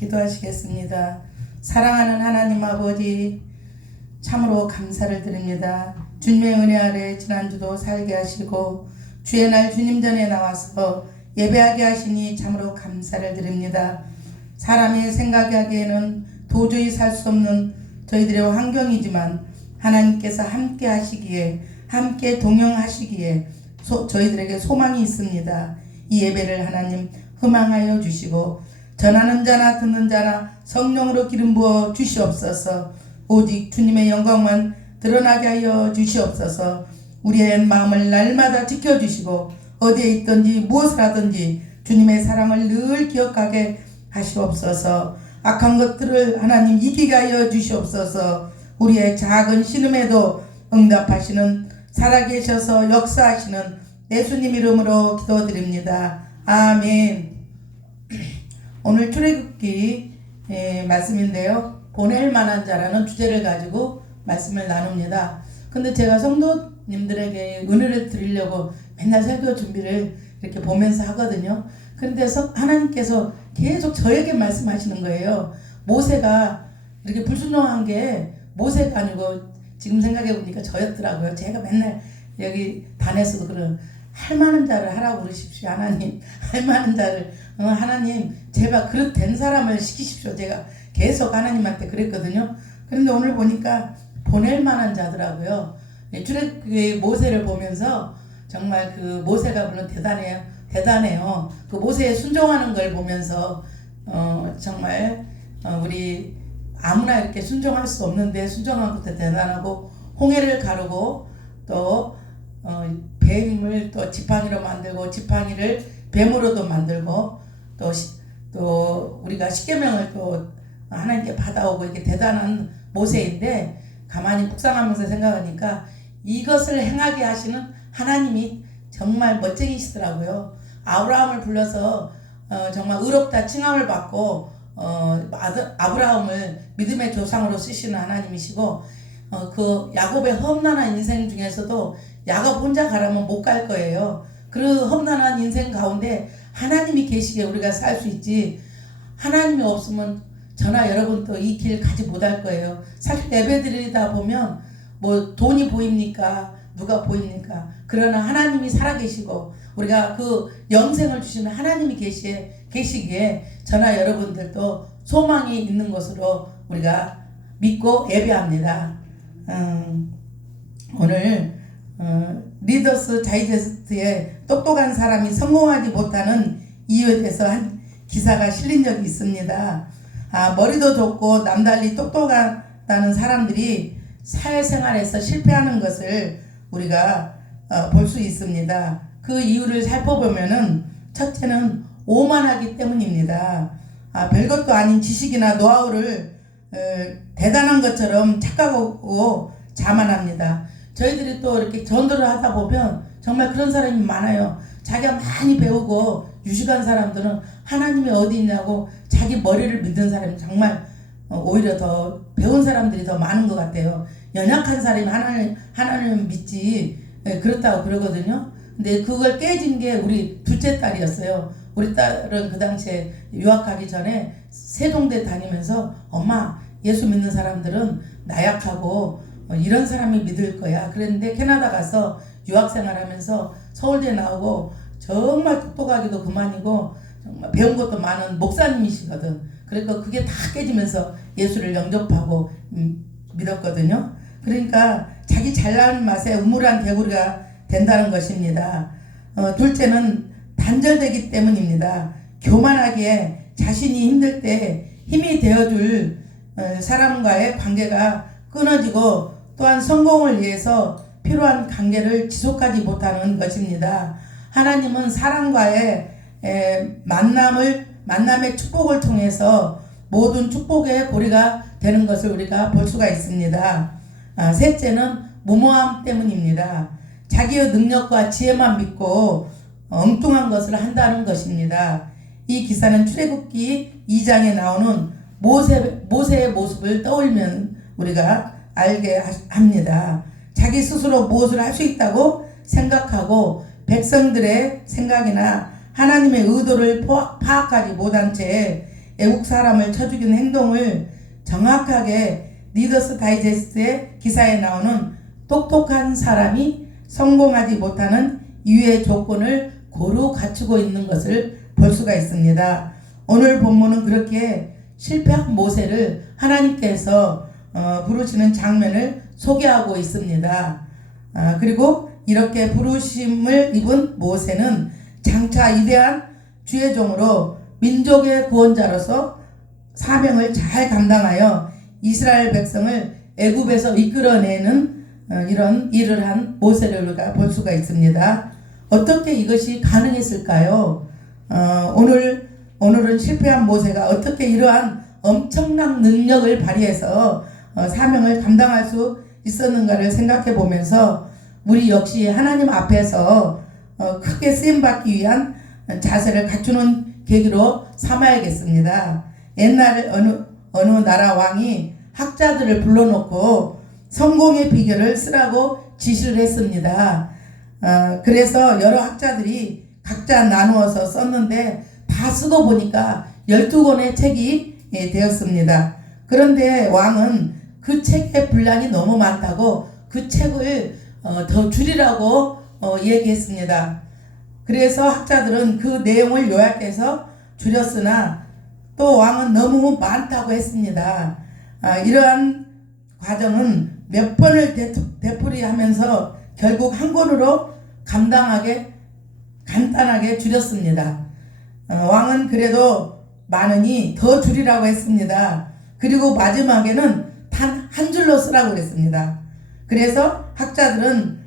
기도하시겠습니다. 사랑하는 하나님 아버지, 참으로 감사를 드립니다. 주님의 은혜 아래 지난주도 살게 하시고 주의 날 주님 전에 나와서 예배하게 하시니 참으로 감사를 드립니다. 사람이 생각하기에는 도저히 살 수 없는 저희들의 환경이지만 하나님께서 함께 하시기에, 함께 동행하시기에 저희들에게 소망이 있습니다. 이 예배를 하나님 흠망하여 주시고 전하는 자나 듣는 자나 성령으로 기름 부어 주시옵소서. 오직 주님의 영광만 드러나게 하여 주시옵소서. 우리의 마음을 날마다 지켜주시고 어디에 있든지 무엇을 하든지 주님의 사랑을 늘 기억하게 하시옵소서. 악한 것들을 하나님 이기게 하여 주시옵소서. 우리의 작은 신음에도 응답하시는 살아계셔서 역사하시는 예수님 이름으로 기도드립니다. 아멘. 오늘 출애굽기 말씀인데요. 보낼 만한 자라는 주제를 가지고 말씀을 나눕니다. 근데 제가 성도님들에게 은혜를 드리려고 맨날 설교 준비를 이렇게 보면서 하거든요. 그런데 하나님께서 계속 저에게 말씀하시는 거예요. 모세가 이렇게 불순종한 게 모세가 아니고 지금 생각해 보니까 저였더라고요. 제가 맨날 여기 단에서도 그런 할 만한 자를 하라고 그러십시오. 하나님 할 만한 자를 하나님 제발 그릇 된 사람을 시키십시오. 제가 계속 하나님한테 그랬거든요. 그런데 오늘 보니까 보낼 만한 자더라고요. 출애굽기 모세를 보면서 정말 그 모세가 물론 대단해요. 그 모세에 순종하는 걸 보면서 정말 우리 아무나 이렇게 순종할 수 없는데 순종한 것도 대단하고, 홍해를 가르고 또 뱀을 또 지팡이로 만들고 지팡이를 뱀으로도 만들고 또 우리가 십계명을 또 하나님께 받아오고 이렇게 대단한 모세인데, 가만히 묵상하면서 생각하니까 이것을 행하게 하시는 하나님이 정말 멋쟁이시더라고요. 아브라함을 불러서 정말 의롭다 칭함을 받고 아브라함을 믿음의 조상으로 쓰시는 하나님이시고, 그 야곱의 험난한 인생 중에서도 야곱 혼자 가라면 못 갈 거예요. 그 험난한 인생 가운데 하나님이 계시기에 우리가 살 수 있지, 하나님이 없으면 저나 여러분도 이 길 가지 못할 거예요. 사실 예배드리다 보면 뭐 돈이 보입니까? 누가 보입니까? 그러나 하나님이 살아계시고 우리가 그 영생을 주시는 하나님이 계시기에 저나 여러분들도 소망이 있는 것으로 우리가 믿고 예배합니다. 오늘 리더스 다이제스트에 똑똑한 사람이 성공하지 못하는 이유에 대해서 한 기사가 실린 적이 있습니다. 머리도 좋고 남달리 똑똑하다는 사람들이 사회생활에서 실패하는 것을 우리가 볼 수 있습니다. 그 이유를 살펴보면은 첫째는 오만하기 때문입니다. 별것도 아닌 지식이나 노하우를 대단한 것처럼 착각하고 자만합니다. 저희들이 또 이렇게 전도를 하다 보면 정말 그런 사람이 많아요. 자기가 많이 배우고 유식한 사람들은 하나님이 어디 있냐고 자기 머리를 믿는 사람이 정말 오히려 더 배운 사람들이 더 많은 것 같아요. 연약한 사람이 하나님을 믿지 그렇다고 그러거든요. 근데 그걸 깨진 게 우리 둘째 딸이었어요. 우리 딸은 그 당시에 유학하기 전에 세종대 다니면서 엄마, 예수 믿는 사람들은 나약하고 이런 사람이 믿을 거야. 그랬는데 캐나다 가서 유학생활하면서 서울대 나오고 정말 똑똑하기도 그만이고 정말 배운 것도 많은 목사님이시거든. 그러니까 그게 다 깨지면서 예수를 영접하고 믿었거든요. 그러니까 자기 잘나는 맛에 우물한 개구리가 된다는 것입니다. 둘째는 단절되기 때문입니다. 교만하기에 자신이 힘들 때 힘이 되어줄 사람과의 관계가 끊어지고, 또한 성공을 위해서 필요한 관계를 지속하지 못하는 것입니다. 하나님은 사람과의 만남의 축복을 통해서 모든 축복의 고리가 되는 것을 우리가 볼 수가 있습니다. 셋째는 무모함 때문입니다. 자기의 능력과 지혜만 믿고 엉뚱한 것을 한다는 것입니다. 이 기사는 출애굽기 2장에 나오는 모세의 모습을 떠올리면 우리가 알게 합니다. 자기 스스로 무엇을 할 수 있다고 생각하고 백성들의 생각이나 하나님의 의도를 파악하지 못한 채 애국 사람을 쳐 죽인 행동을 정확하게 리더스 다이제스트의 기사에 나오는 똑똑한 사람이 성공하지 못하는 이유의 조건을 고루 갖추고 있는 것을 볼 수가 있습니다. 오늘 본문은 그렇게 실패한 모세를 하나님께서 부르시는 장면을 소개하고 있습니다. 그리고 이렇게 부르심을 입은 모세는 장차 위대한 주의 종으로 민족의 구원자로서 사명을 잘 감당하여 이스라엘 백성을 애굽에서 이끌어내는 이런 일을 한 모세를 우리가 볼 수가 있습니다. 어떻게 이것이 가능했을까요? 오늘은 실패한 모세가 어떻게 이러한 엄청난 능력을 발휘해서 사명을 감당할 수 있었는가를 생각해 보면서 우리 역시 하나님 앞에서 크게 쓰임받기 위한 자세를 갖추는 계기로 삼아야겠습니다. 옛날에 어느 나라 왕이 학자들을 불러놓고 성공의 비결을 쓰라고 지시를 했습니다. 그래서 여러 학자들이 각자 나누어서 썼는데 다 쓰고 보니까 12권의 책이 되었습니다. 그런데 왕은 그 책의 분량이 너무 많다고 그 책을 더 줄이라고 얘기했습니다. 그래서 학자들은 그 내용을 요약해서 줄였으나 또 왕은 너무 많다고 했습니다. 이러한 과정은 몇 번을 되풀이하면서 결국 한 권으로 간단하게 줄였습니다. 왕은 그래도 많으니 더 줄이라고 했습니다. 그리고 마지막에는 단 한 줄로 쓰라고 그랬습니다. 그래서 학자들은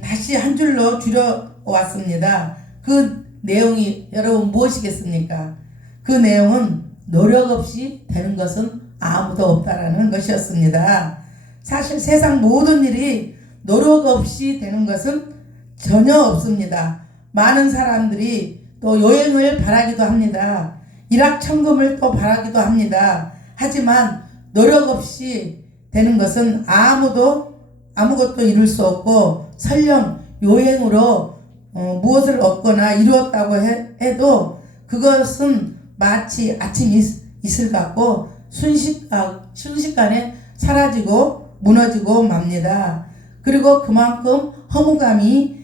다시 한 줄로 줄여 왔습니다. 그 내용이 여러분 무엇이겠습니까? 그 내용은 노력 없이 되는 것은 아무도 없다라는 것이었습니다. 사실 세상 모든 일이 노력 없이 되는 것은 전혀 없습니다. 많은 사람들이 또 여행을 바라기도 합니다. 일확천금을 또 바라기도 합니다. 하지만 노력 없이 되는 것은 아무것도 이룰 수 없고 설령 요행으로 무엇을 얻거나 이루었다고 해도 그것은 마치 아침 이슬 같고 순식간에 사라지고 무너지고 맙니다. 그리고 그만큼 허무감이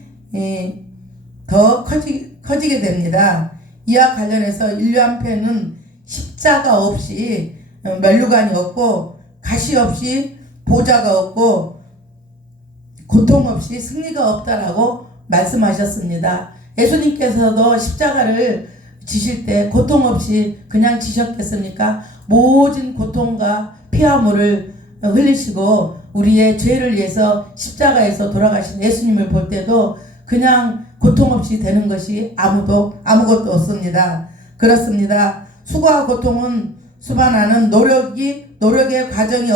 더 커지게 됩니다. 이와 관련해서 인류 한편은 십자가 없이 면류관이 없고 가시 없이 보좌가 없고 고통 없이 승리가 없다라고 말씀하셨습니다. 예수님께서도 십자가를 지실 때 고통 없이 그냥 지셨겠습니까? 모든 고통과 피와 물을 흘리시고 우리의 죄를 위해서 십자가에서 돌아가신 예수님을 볼 때도 그냥 고통 없이 되는 것이 아무것도 없습니다. 그렇습니다. 수고와 고통은 수반하는 노력의 과정이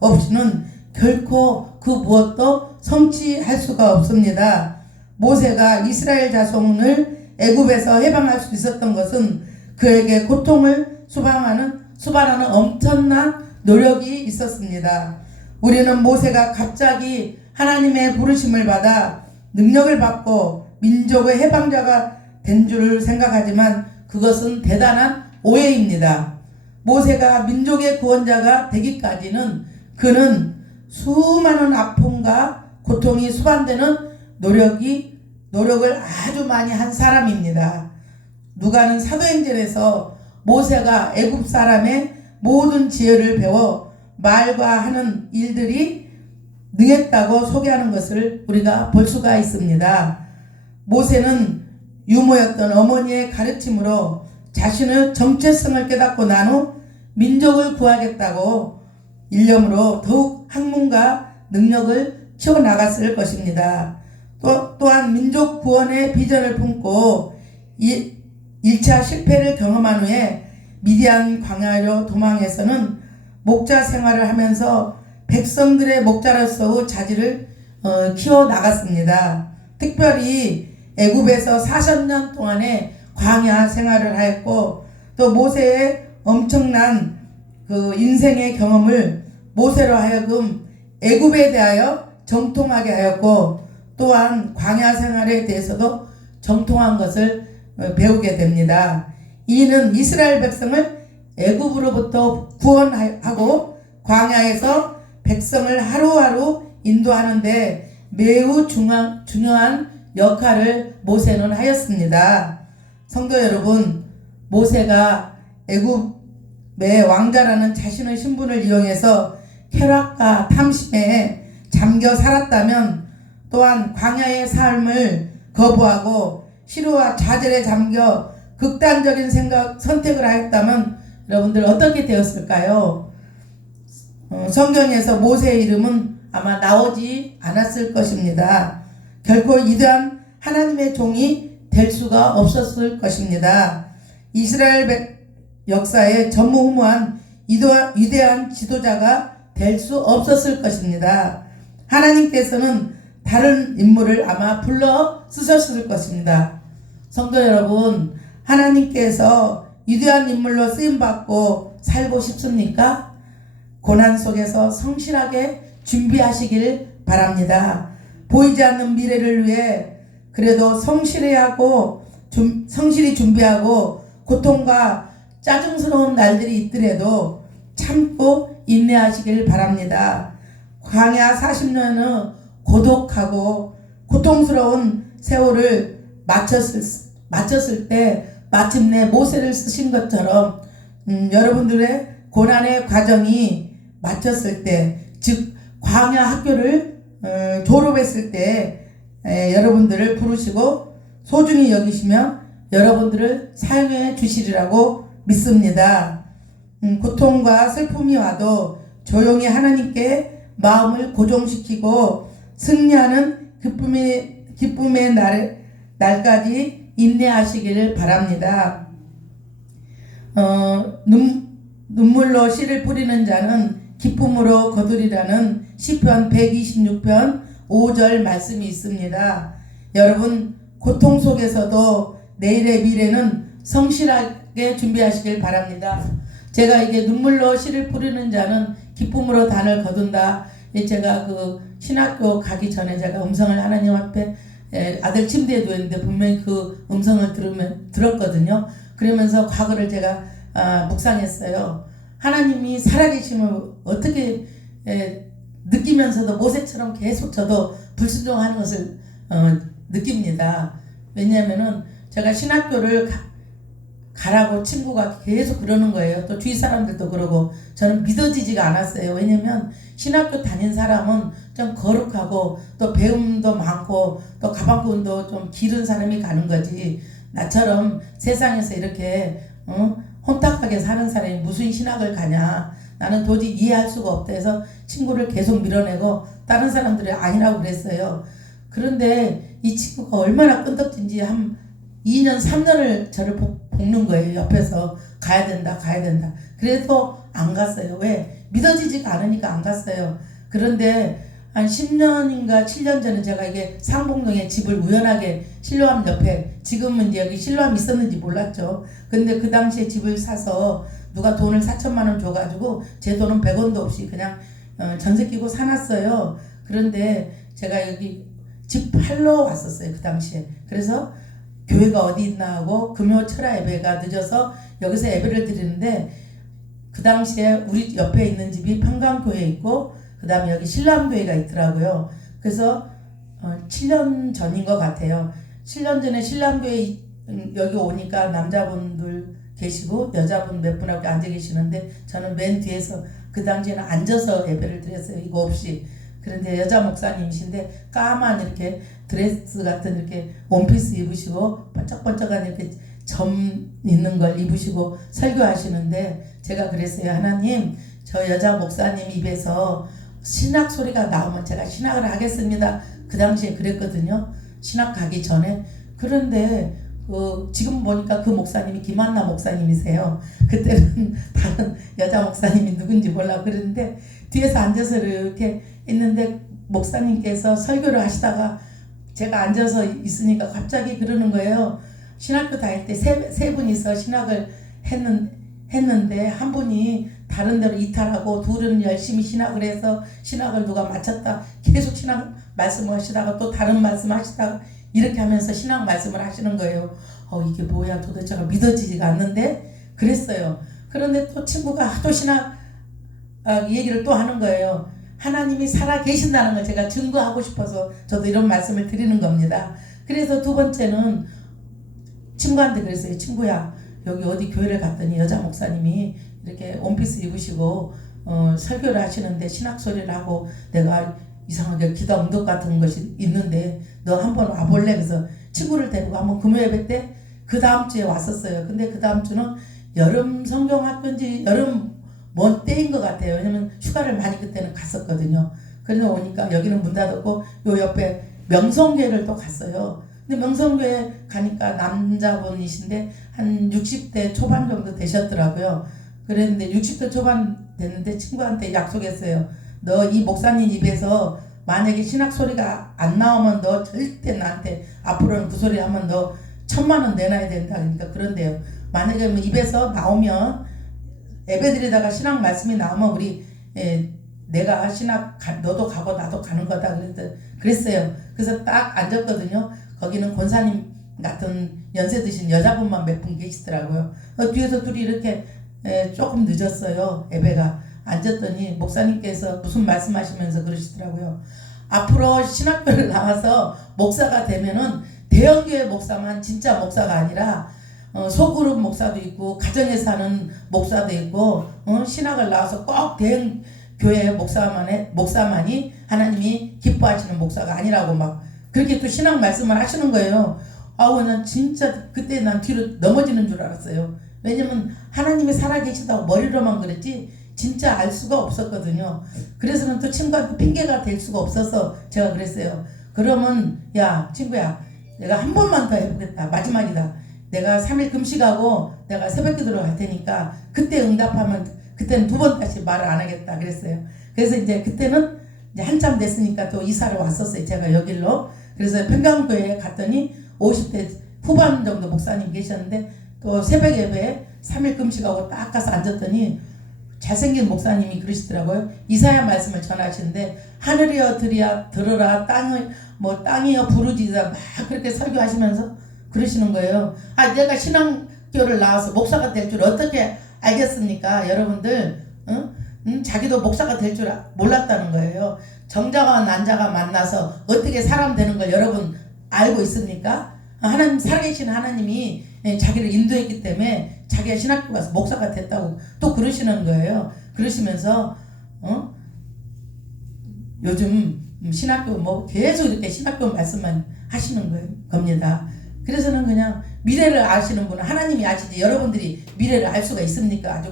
없이는 결코 그 무엇도 성취할 수가 없습니다. 모세가 이스라엘 자손을 애굽에서 해방할 수 있었던 것은 그에게 고통을 수반하는 엄청난 노력이 있었습니다. 우리는 모세가 갑자기 하나님의 부르심을 받아 능력을 받고 민족의 해방자가 된 줄 생각하지만 그것은 대단한 오해입니다. 모세가 민족의 구원자가 되기까지는 그는 수많은 아픔과 고통이 수반되는 노력을 아주 많이 한 사람입니다. 누가는 사도행전에서 모세가 애굽 사람의 모든 지혜를 배워 말과 하는 일들이 능했다고 소개하는 것을 우리가 볼 수가 있습니다. 모세는 유모였던 어머니의 가르침으로 자신의 정체성을 깨닫고 난 후 민족을 구하겠다고 일념으로 더욱 학문과 능력을 키워나갔을 것입니다. 또한 민족 구원의 비전을 품고 1차 실패를 경험한 후에 미디안 광야로 도망해서는 목자 생활을 하면서 백성들의 목자로서의 자질을 키워나갔습니다. 특별히 애굽에서 40년 동안의 광야 생활을 하였고 또 모세의 엄청난 그 인생의 경험을 모세로 하여금 애굽에 대하여 정통하게 하였고 또한 광야 생활에 대해서도 정통한 것을 배우게 됩니다. 이는 이스라엘 백성을 애굽으로부터 구원하고 광야에서 백성을 하루하루 인도하는데 매우 중요한 역할을 모세는 하였습니다. 성도 여러분, 모세가 애굽의 왕자라는 자신의 신분을 이용해서 쾌락과 탐심에 잠겨 살았다면, 또한 광야의 삶을 거부하고 시루와 좌절에 잠겨 극단적인 선택을 하였다면 여러분들 어떻게 되었을까요? 성경에서 모세의 이름은 아마 나오지 않았을 것입니다. 결코 위대한 하나님의 종이 될 수가 없었을 것입니다. 이스라엘 역사에 전무후무한 위대한 지도자가 될 수 없었을 것입니다. 하나님께서는 다른 인물을 아마 불러 쓰셨을 것입니다. 성도 여러분, 하나님께서 위대한 인물로 쓰임받고 살고 싶습니까? 고난 속에서 성실하게 준비하시길 바랍니다. 보이지 않는 미래를 위해 그래도 성실히 준비하고 고통과 짜증스러운 날들이 있더라도 참고 인내하시길 바랍니다. 광야 40년의 고독하고 고통스러운 세월을 마쳤을 때 마침내 모세를 쓰신 것처럼 여러분들의 고난의 과정이 마쳤을 때, 즉 광야 학교를 졸업했을 때 여러분들을 부르시고 소중히 여기시며 여러분들을 사용해 주시리라고 믿습니다. 고통과 슬픔이 와도 조용히 하나님께 마음을 고정시키고 승리하는 기쁨의 날까지 인내하시기를 바랍니다. 눈물로 씨를 뿌리는 자는 기쁨으로 거두리라는 시편 126편 5절 말씀이 있습니다. 여러분, 고통 속에서도 내일의 미래는 성실하게 준비하시길 바랍니다. 제가 이게 눈물로 씨를 뿌리는 자는 기쁨으로 단을 거둔다. 제가 그 신학교 가기 전에 제가 음성을 하나님 앞에 아들 침대에 누웠는데 분명히 그 음성을 들었거든요. 그러면서 과거를 제가 묵상했어요. 하나님이 살아계심을 어떻게 느끼면서도 모세처럼 계속 저도 불순종하는 것을 느낍니다. 왜냐하면은 제가 신학교를 가라고 친구가 계속 그러는 거예요. 또 주위 사람들도 그러고 저는 믿어지지가 않았어요. 왜냐면 신학교 다닌 사람은 좀 거룩하고 또 배움도 많고 또 가방끈도 좀 기른 사람이 가는 거지, 나처럼 세상에서 이렇게 혼탁하게 사는 사람이 무슨 신학을 가냐, 나는 도저히 이해할 수가 없다 해서 친구를 계속 밀어내고 다른 사람들이 아니라고 그랬어요. 그런데 이 친구가 얼마나 끈덕진지 한 2년 3년을 저를 볶는 거예요. 옆에서 가야 된다. 그래도 안 갔어요. 왜? 믿어지지가 않으니까 안 갔어요. 그런데 한 10년인가 7년 전에 제가 이게 상봉동에 집을 우연하게 신로암 옆에, 지금은 이제 여기 신로암 있었는지 몰랐죠. 근데 그 당시에 집을 사서 누가 돈을 4천만 원 줘가지고 제 돈은 100원도 없이 그냥 전세 끼고 사놨어요. 그런데 제가 여기 집 팔러 왔었어요. 그 당시에. 그래서 교회가 어디 있나 하고 금요 철야 예배가 늦어서 여기서 예배를 드리는데, 그 당시에 우리 옆에 있는 집이 평강교회 있고 그 다음에 여기 신람교회가 있더라고요. 그래서 7년 전인 것 같아요. 7년 전에 신람교회 여기 오니까 남자분들 계시고 여자분 몇 분하고 앉아 계시는데 저는 맨 뒤에서 그 당시에는 앉아서 예배를 드렸어요. 이거 없이. 그런데 여자 목사님이신데 까만 이렇게 드레스 같은 이렇게 원피스 입으시고 번쩍번쩍한 이렇게 점 있는 걸 입으시고 설교하시는데, 제가 그랬어요. 하나님, 저 여자 목사님 입에서 신학 소리가 나오면 제가 신학을 하겠습니다. 그 당시에 그랬거든요. 신학 가기 전에. 그런데 지금 보니까 그 목사님이 김한나 목사님이세요. 그때는 다른 여자 목사님이 누군지 몰라 그랬는데, 뒤에서 앉아서 이렇게 있는데 목사님께서 설교를 하시다가 제가 앉아서 있으니까 갑자기 그러는 거예요. 신학교 다닐 때 세 분이서 신학을 했는데 한 분이 다른 데로 이탈하고 둘은 열심히 신학을 해서 신학을 누가 마쳤다 계속 신학 말씀을 하시다가 또 다른 말씀 하시다가 이렇게 하면서 신학 말씀을 하시는 거예요. 이게 뭐야 도대체가 믿어지지가 않는데 그랬어요. 그런데 또 친구가 하도 신학 얘기를 또 하는 거예요. 하나님이 살아 계신다는 걸 제가 증거하고 싶어서 저도 이런 말씀을 드리는 겁니다. 그래서 두 번째는 친구한테 그랬어요. 친구야, 여기 어디 교회를 갔더니 여자 목사님이 이렇게 원피스 입으시고 설교를 하시는데 신학 소리를 하고 내가 이상하게 기도 응답 같은 것이 있는데 너 한번 와볼래? 그래서 친구를 데리고 한번 금요 예배 때 그 다음 주에 왔었어요. 근데 그 다음 주는 여름 성경학교인지 여름 먼 때인 것 같아요. 왜냐면 휴가를 많이 그때는 갔었거든요. 그래서 오니까 여기는 문 닫았고 요 옆에 명성교회를 또 갔어요. 근데 명성교회 가니까 남자분이신데 한 60대 초반 정도 되셨더라고요. 그랬는데 60대 초반 됐는데 친구한테 약속했어요. 너 이 목사님 입에서 만약에 신학 소리가 안 나오면 너 절대 나한테 앞으로는 그 소리 하면 너 1,000,000원 내놔야 된다. 그러니까 그런데요. 만약에 뭐 입에서 나오면 예배드리다가 신학 말씀이 나오면 우리 내가 신학 너도 가고 나도 가는 거다 그랬어요. 그래서 딱 앉았거든요. 거기는 권사님 같은 연세 드신 여자분만 몇 분 계시더라고요. 뒤에서 둘이 이렇게 조금 늦었어요. 예배가 앉았더니 목사님께서 무슨 말씀하시면서 그러시더라고요. 앞으로 신학교를 나와서 목사가 되면은 대형교회 목사만 진짜 목사가 아니라 소그룹 목사도 있고 가정에 사는 목사도 있고 신학을 나와서 꼭 대형교회 목사만이 하나님이 기뻐하시는 목사가 아니라고 막 그렇게 또 신학 말씀을 하시는 거예요. 아우 난 진짜 그때 난 뒤로 넘어지는 줄 알았어요. 왜냐면 하나님이 살아계시다고 머리로만 그랬지 진짜 알 수가 없었거든요. 그래서는 또 친구한테 핑계가 될 수가 없어서 제가 그랬어요. 그러면 야 친구야 내가 한 번만 더 해보겠다. 마지막이다. 내가 3일 금식하고 내가 새벽기도로 갈 테니까 그때 응답하면 그때는 두 번 다시 말을 안 하겠다 그랬어요. 그래서 이제 그때는 이제 한참 됐으니까 또 이사를 왔었어요. 제가 여길로. 그래서 평강교회에 갔더니 50대 후반 정도 목사님 계셨는데 또 새벽 예배에 3일 금식하고 딱 가서 앉았더니 잘생긴 목사님이 그러시더라고요. 이사야 말씀을 전하시는데 하늘이여 들으라 땅이여 부르짖으라 막 그렇게 설교하시면서 그러시는 거예요. 아 내가 신앙교를 나와서 목사가 될 줄 어떻게 알겠습니까? 여러분들 자기도 목사가 될 줄 몰랐다는 거예요. 정자와 난자가 만나서 어떻게 사람 되는 걸 여러분 알고 있습니까? 하나님 살아계신 하나님이 자기를 인도했기 때문에 자기가 신학교 가서 목사가 됐다고 또 그러시는 거예요. 그러시면서 요즘 신학교 뭐 계속 이렇게 신학교 말씀만 하시는 겁니다. 그래서는 그냥 미래를 아시는 분은 하나님이 아시지 여러분들이 미래를 알 수가 있습니까?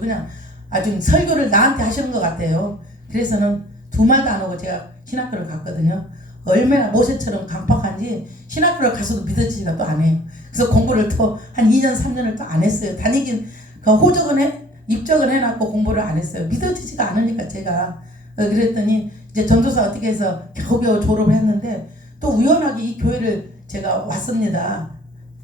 아주 설교를 나한테 하시는 것 같아요. 그래서는 두 말도 안 하고 제가 신학교를 갔거든요. 얼마나 모세처럼 강팍한지 신학교를 가서도 믿어지지가 또 안 해요. 그래서 공부를 또 한 2년 3년을 또 안 했어요. 다니긴 입적은 해놨고 공부를 안 했어요. 믿어지지가 않으니까 제가 그랬더니 이제 전도사 어떻게 해서 겨우겨우 졸업을 했는데 또 우연하게 이 교회를 제가 왔습니다.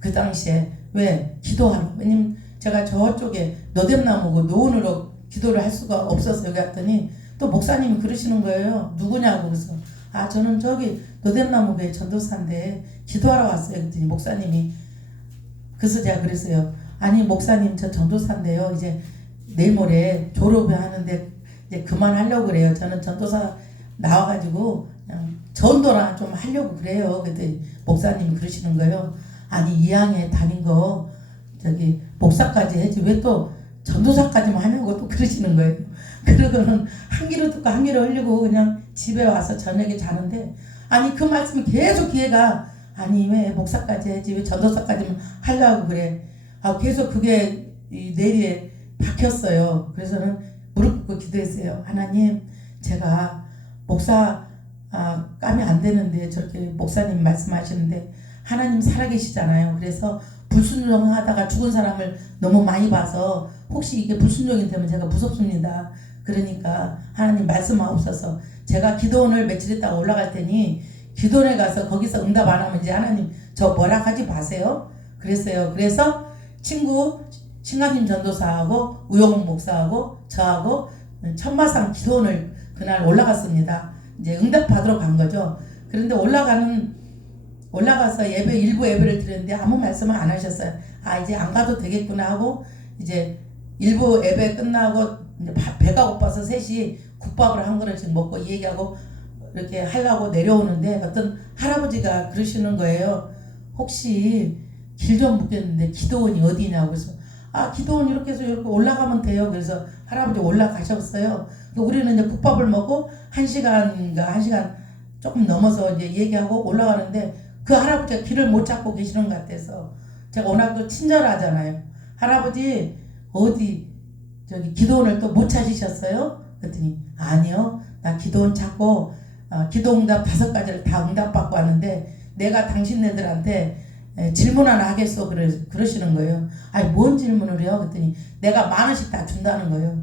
그 당시에 왜 기도하러 왜냐면 제가 저쪽에 너댓나무고 노원으로 기도를 할 수가 없어서 여기 왔더니 또 목사님이 그러시는 거예요. 누구냐고 그래서 아 저는 저기 너댓나무교회 전도사인데 기도하러 왔어요. 그랬더니 목사님이 그래서 제가 그랬어요. 아니 목사님 저 전도사인데요. 이제 내일 모레 졸업을 하는데 이제 그만하려고 그래요. 저는 전도사 나와가지고 그냥 전도나 좀 하려고 그래요. 그랬더니 목사님이 그러시는 거예요. 아니 2학년 다닌 거 저기 목사까지 해지 왜 또 전도사까지만 하냐고 또 그러시는 거예요. 그러고는 한 귀로 듣고 한 귀로 흘리고 그냥 집에 와서 저녁에 자는데 아니 그 말씀이 계속 기회가 아니 왜 목사까지 해야지 왜 전도사까지만 하려고 그래. 아 계속 그게 이 내리에 박혔어요. 그래서는 무릎 꿇고 기도했어요. 하나님 제가 목사 까면 안 되는데 저렇게 목사님 말씀하시는데 하나님 살아계시잖아요. 그래서 불순종하다가 죽은 사람을 너무 많이 봐서 혹시 이게 불순종이 되면 제가 무섭습니다. 그러니까 하나님 말씀하옵소서. 제가 기도원을 며칠 있다가 올라갈 테니 기도원에 가서 거기서 응답 안 하면 이제 하나님 저 뭐라 하지 마세요. 그랬어요. 그래서 친구 신강림 전도사하고 우영훈 목사하고 저하고 천마산 기도원을 그날 올라갔습니다. 이제 응답 받으러 간 거죠. 그런데 올라가서 일부 예배를 드렸는데 아무 말씀을 안 하셨어요. 아 이제 안 가도 되겠구나 하고 이제 일부 예배 끝나고 이제 배가 고파서 셋이 국밥을 한 그릇씩 먹고 얘기하고 이렇게 하려고 내려오는데 어떤 할아버지가 그러시는 거예요. 혹시 길 좀 묻겠는데 기도원이 어디냐고. 그래서 기도원 이렇게 해서 이렇게 올라가면 돼요. 그래서 할아버지 올라가셨어요. 우리는 이제 국밥을 먹고 1시간 조금 넘어서 이제 얘기하고 올라가는데 그 할아버지가 길을 못 찾고 계시는 것 같아서 제가 워낙 또 친절하잖아요. 할아버지 어디 저기 기도원을 또 못 찾으셨어요? 그랬더니 아니요. 나 기도원 찾고 기도응답 5가지를 다 응답받고 왔는데 내가 당신네들한테 질문 하나 하겠어 그러시는 거예요. 아니 뭔 질문을 해요? 그랬더니 내가 10,000원씩 다 준다는 거예요.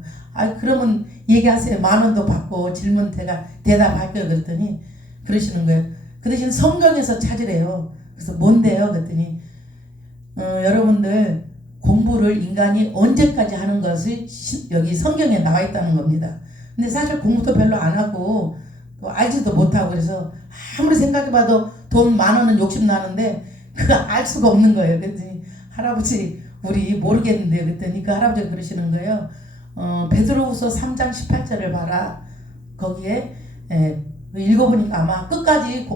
그러면 얘기하세요. 10,000원도 받고 질문 대답할게요. 그랬더니 그러시는 거예요. 그 대신 성경에서 찾으래요. 그래서 뭔데요? 그랬더니 여러분들 공부를 인간이 언제까지 하는 것을 여기 성경에 나와 있다는 겁니다. 근데 사실 공부도 별로 안 하고 또 알지도 못하고 그래서 아무리 생각해봐도 돈 10,000원은 욕심나는데 그거 알 수가 없는 거예요. 그랬더니 할아버지 우리 모르겠는데 그랬더니 그 할아버지가 그러시는 거예요. 베드로후서 3장 18절을 봐라. 거기에 읽어보니까 아마 끝까지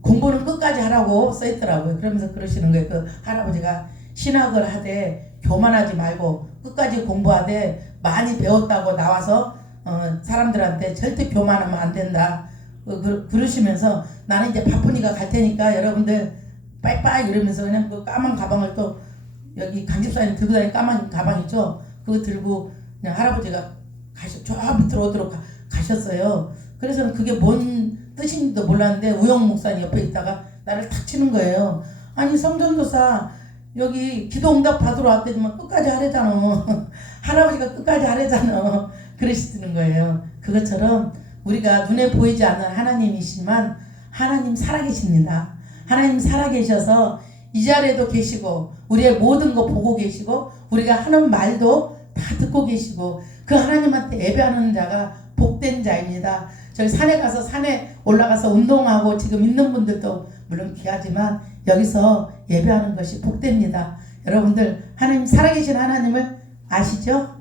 공부는 끝까지 하라고 써있더라고요. 그러면서 그러시는 거예요. 그 할아버지가 신학을 하되 교만하지 말고 끝까지 공부하되 많이 배웠다고 나와서 사람들한테 절대 교만하면 안 된다. 그러시면서 나는 이제 바쁘니까 갈 테니까 여러분들 빠이빠이 이러면서 그냥 그 까만 가방을 또 여기 강집사님 들고 다니는 까만 가방 있죠? 그거 들고 그냥 할아버지가 저 밑으로 오도록 가셨어요. 그래서 그게 뭔 뜻인지도 몰랐는데 우영 목사님 옆에 있다가 나를 탁 치는 거예요. 아니 성전도사 여기 기도응답 받으러 왔더니만 끝까지 하래잖아. 할아버지가 끝까지 하래잖아. 그러시는 거예요. 그것처럼 우리가 눈에 보이지 않는 하나님이시지만 하나님 살아계십니다. 하나님 살아계셔서 이 자리에도 계시고 우리의 모든 거 보고 계시고 우리가 하는 말도 다 듣고 계시고 그 하나님한테 예배하는 자가 복된 자입니다. 저희 산에 가서 산에 올라가서 운동하고 지금 있는 분들도 물론 귀하지만 여기서 예배하는 것이 복됩니다. 여러분들 하나님 살아계신 하나님을 아시죠?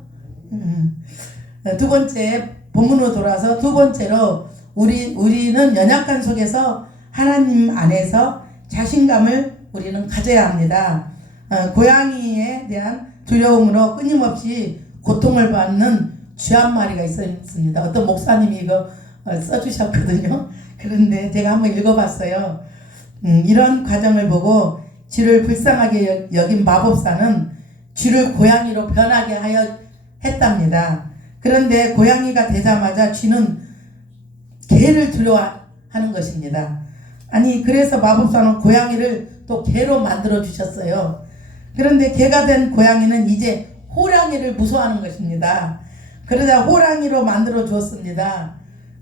두 번째 본문으로 돌아서 두 번째로 우리는 연약한 속에서 하나님 안에서 자신감을 우리는 가져야 합니다. 고양이에 대한 두려움으로 끊임없이 고통을 받는 쥐 한 마리가 있습니다. 어떤 목사님이 이거 써주셨거든요. 그런데 제가 한번 읽어봤어요. 이런 과정을 보고 쥐를 불쌍하게 여긴 마법사는 쥐를 고양이로 변하게 하여 했답니다. 그런데 고양이가 되자마자 쥐는 개를 두려워하는 것입니다. 아니 그래서 마법사는 고양이를 또 개로 만들어 주셨어요. 그런데 개가 된 고양이는 이제 호랑이를 무서워하는 것입니다. 그러자 호랑이로 만들어 주었습니다.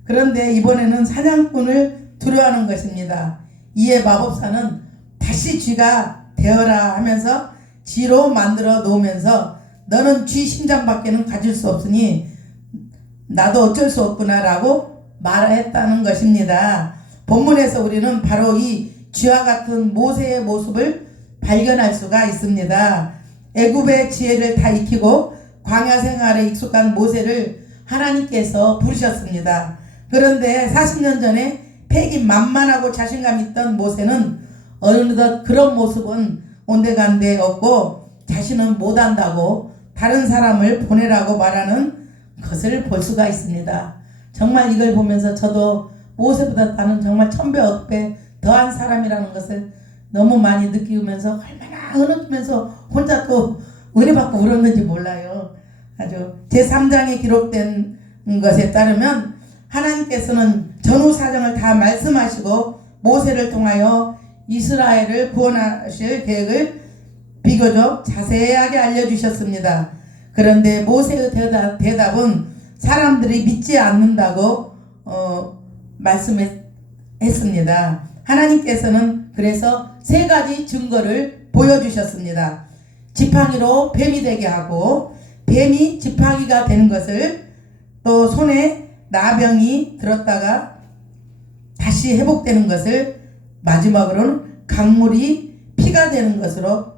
그런데 이번에는 사냥꾼을 두려워하는 것입니다. 이에 마법사는 다시 쥐가 되어라 하면서 쥐로 만들어 놓으면서 너는 쥐 심장밖에는 가질 수 없으니 나도 어쩔 수 없구나 라고 말했다는 것입니다. 본문에서 우리는 바로 이 쥐와 같은 모세의 모습을 발견할 수가 있습니다. 애굽의 지혜를 다 익히고 광야 생활에 익숙한 모세를 하나님께서 부르셨습니다. 그런데 40년 전에 패기만만하고 자신감 있던 모세는 어느덧 그런 모습은 온데간데 없고 자신은 못한다고 다른 사람을 보내라고 말하는 것을 볼 수가 있습니다. 정말 이걸 보면서 저도 모세보다 나는 정말 1000배 더한 사람이라는 것을 너무 많이 느끼면서 얼마나 흐느끼면서 혼자 또 은혜 받고 울었는지 몰라요. 아주 제3장에 기록된 것에 따르면 하나님께서는 전후 사정을 다 말씀하시고 모세를 통하여 이스라엘을 구원하실 계획을 비교적 자세하게 알려주셨습니다. 그런데 모세의 대답은 사람들이 믿지 않는다고 말씀했습니다. 하나님께서는 그래서 3가지 증거를 보여주셨습니다. 지팡이로 뱀이 되게 하고 뱀이 지팡이가 되는 것을 또 손에 나병이 들었다가 다시 회복되는 것을 마지막으로는 강물이 피가 되는 것으로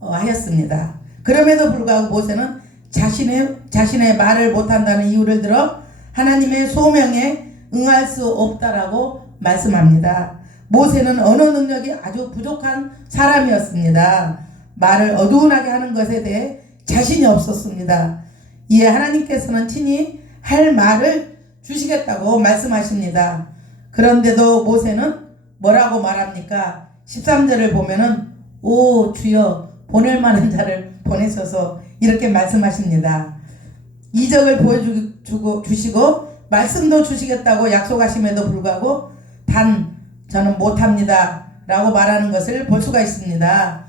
하였습니다. 그럼에도 불구하고 모세는 자신의 말을 못한다는 이유를 들어 하나님의 소명에 응할 수 없다라고 말씀합니다. 모세는 언어 능력이 아주 부족한 사람이었습니다. 말을 어두운하게 하는 것에 대해 자신이 없었습니다. 이에 하나님께서는 친히 할 말을 주시겠다고 말씀하십니다. 그런데도 모세는 뭐라고 말합니까? 13절을 보면은 오 주여 보낼 만한 자를 보내셔서 이렇게 말씀하십니다. 이적을 보여주시고 말씀도 주시겠다고 약속하심에도 불구하고 단 저는 못합니다 라고 말하는 것을 볼 수가 있습니다.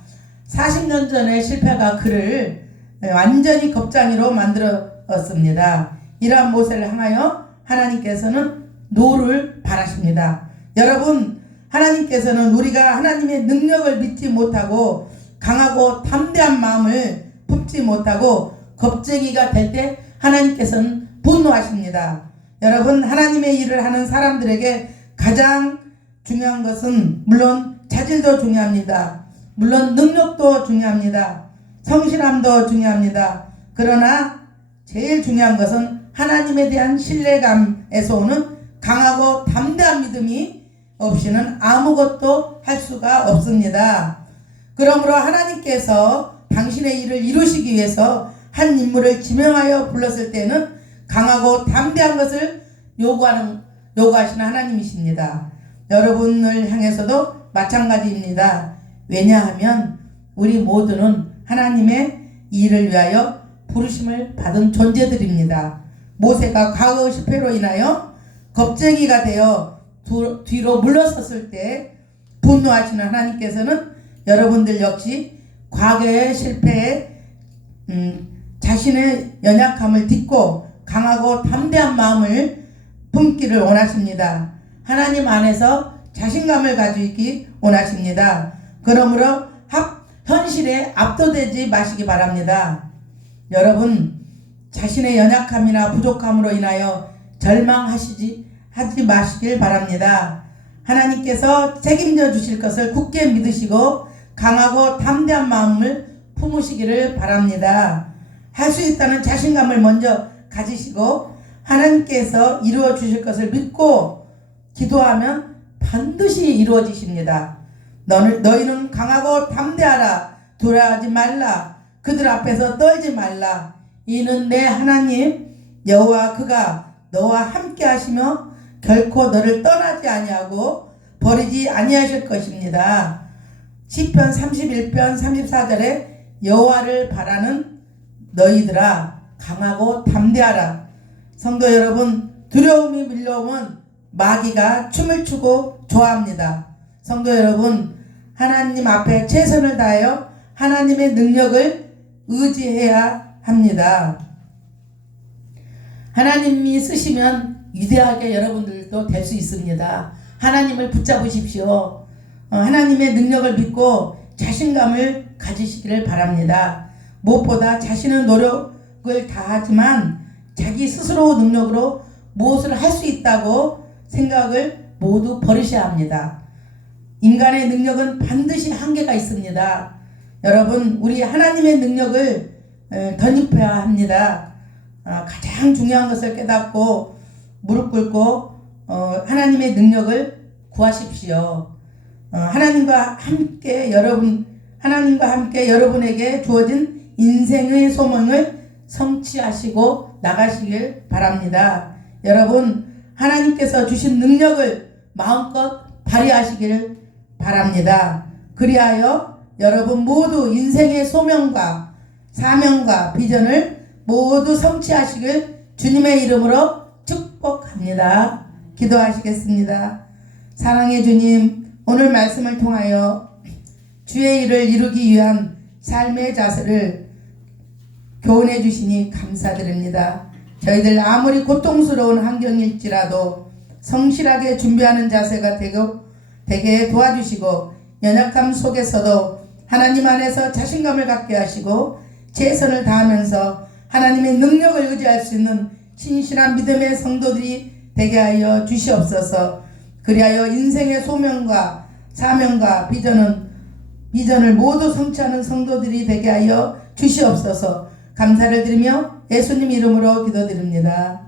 40년 전에 실패가 그를 완전히 겁쟁이로 만들었습니다. 이러한 모세를 향하여 하나님께서는 노를 바라십니다. 여러분, 하나님께서는 우리가 하나님의 능력을 믿지 못하고 강하고 담대한 마음을 품지 못하고 겁쟁이가 될 때 하나님께서는 분노하십니다. 여러분, 하나님의 일을 하는 사람들에게 가장 중요한 것은 물론 자질도 중요합니다. 물론 능력도 중요합니다. 성실함도 중요합니다. 그러나 제일 중요한 것은 하나님에 대한 신뢰감에서 오는 강하고 담대한 믿음이 없이는 아무것도 할 수가 없습니다. 그러므로 하나님께서 당신의 일을 이루시기 위해서 한 인물을 지명하여 불렀을 때는 강하고 담대한 것을 요구하시는 하나님이십니다. 여러분을 향해서도 마찬가지입니다. 왜냐하면 우리 모두는 하나님의 일을 위하여 부르심을 받은 존재들입니다. 모세가 과거 실패로 인하여 겁쟁이가 되어 뒤로 물러섰을 때 분노하시는 하나님께서는 여러분들 역시 과거의 실패에 자신의 연약함을 딛고 강하고 담대한 마음을 품기를 원하십니다. 하나님 안에서 자신감을 가지기 원하십니다. 그러므로 현실에 압도되지 마시기 바랍니다. 여러분, 자신의 연약함이나 부족함으로 인하여 절망하지 마시길 바랍니다. 하나님께서 책임져 주실 것을 굳게 믿으시고 강하고 담대한 마음을 품으시기를 바랍니다. 할 수 있다는 자신감을 먼저 가지시고 하나님께서 이루어 주실 것을 믿고 기도하면 반드시 이루어지십니다. 너희는 강하고 담대하라. 두려워하지 말라. 그들 앞에서 떨지 말라. 이는 내 하나님 여호와 그가 너와 함께 하시며 결코 너를 떠나지 아니하고 버리지 아니하실 것입니다. 시편 31편 34절에 여호와를 바라는 너희들아 강하고 담대하라. 성도 여러분, 두려움이 밀려오면 마귀가 춤을 추고 좋아합니다. 성도 여러분, 하나님 앞에 최선을 다하여 하나님의 능력을 의지해야 합니다. 하나님이 쓰시면 위대하게 여러분들도 될 수 있습니다. 하나님을 붙잡으십시오. 하나님의 능력을 믿고 자신감을 가지시기를 바랍니다. 무엇보다 자신은 노력을 다하지만 자기 스스로 능력으로 무엇을 할 수 있다고 생각을 모두 버리셔야 합니다. 인간의 능력은 반드시 한계가 있습니다. 여러분, 우리 하나님의 능력을 덧입혀야 합니다. 가장 중요한 것을 깨닫고 무릎 꿇고 하나님의 능력을 구하십시오. 하나님과 함께 여러분에게 주어진 인생의 소망을 성취하시고 나가시길 바랍니다. 여러분, 하나님께서 주신 능력을 마음껏 발휘하시길 바랍니다. 그리하여 여러분 모두 인생의 소명과 사명과 비전을 모두 성취하시길 주님의 이름으로 축복합니다. 기도하시겠습니다. 사랑의 주님, 오늘 말씀을 통하여 주의 일을 이루기 위한 삶의 자세를 교훈해 주시니 감사드립니다. 저희들 아무리 고통스러운 환경일지라도 성실하게 준비하는 자세가 되게 도와주시고 연약함 속에서도 하나님 안에서 자신감을 갖게 하시고 최선을 다하면서 하나님의 능력을 의지할 수 있는 신실한 믿음의 성도들이 되게 하여 주시옵소서. 그리하여 인생의 소명과 사명과 비전을 모두 성취하는 성도들이 되게 하여 주시옵소서. 감사를 드리며 예수님 이름으로 기도드립니다.